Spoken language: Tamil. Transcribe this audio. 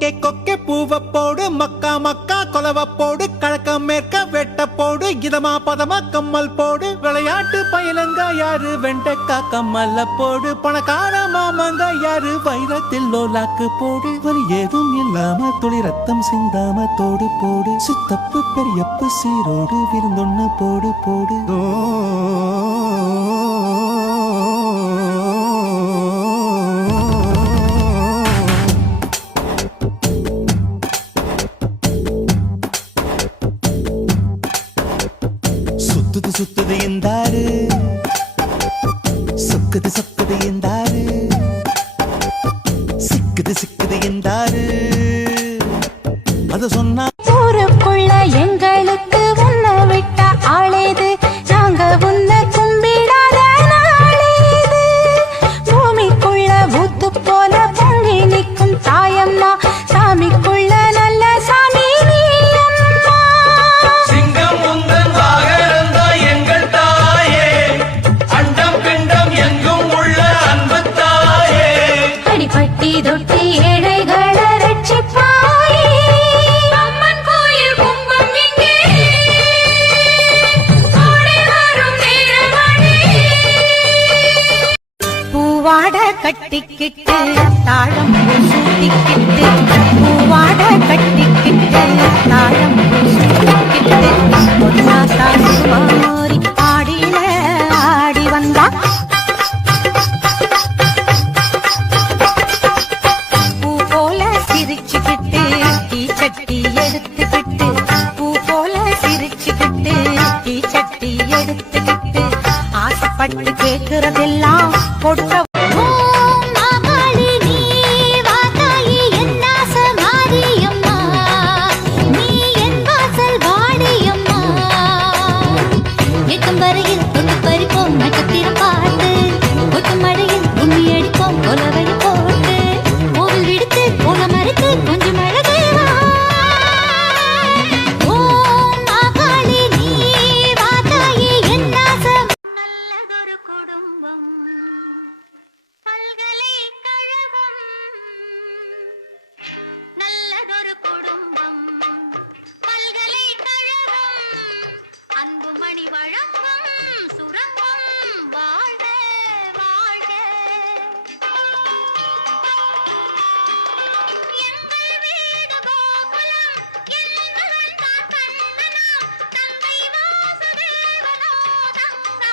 கொக்கே கொக்கே பூவ போடு மக்கா மக்கா கொலவ போடு கழக்க மேற்க வெட்ட போடு இதமா பதமா கம்மல் போடு விளையாட்டு பயலங்க யாரு வெண்டக்கா கம்மல்ல போடு பணக்கார மாமங்க யாரு வைரத்தில் லோலாக்கு போடு வரி ஏதும் இல்லாம துளி ரத்தம் சிந்தாம தோடு போடு சித்தப்பு பெரியப்பு சீரோடு விருந்தொன்னு போடு போடு. சுத்துது சுத்துது எந்தாரு சுக்குது சொக்குது எந்தாரு சிக்குது சிக்குது எந்தாரு அத சொன்னா தொட்டி ஏழைகளை ரட்சிப்பாயே. அம்மன் கோயில் கும்பம் எங்கே பூவாட கட்டிக்கிட்டு தாழம் சூட்டிக்கிட்டு பூவாட கட்டிக்கிட்டு வச்சுக்கிட்டு டீ சட்டி எடுத்துக்கிட்டு ஆசைப்பட்டு கேட்கறதெல்லாம் கொடுக்க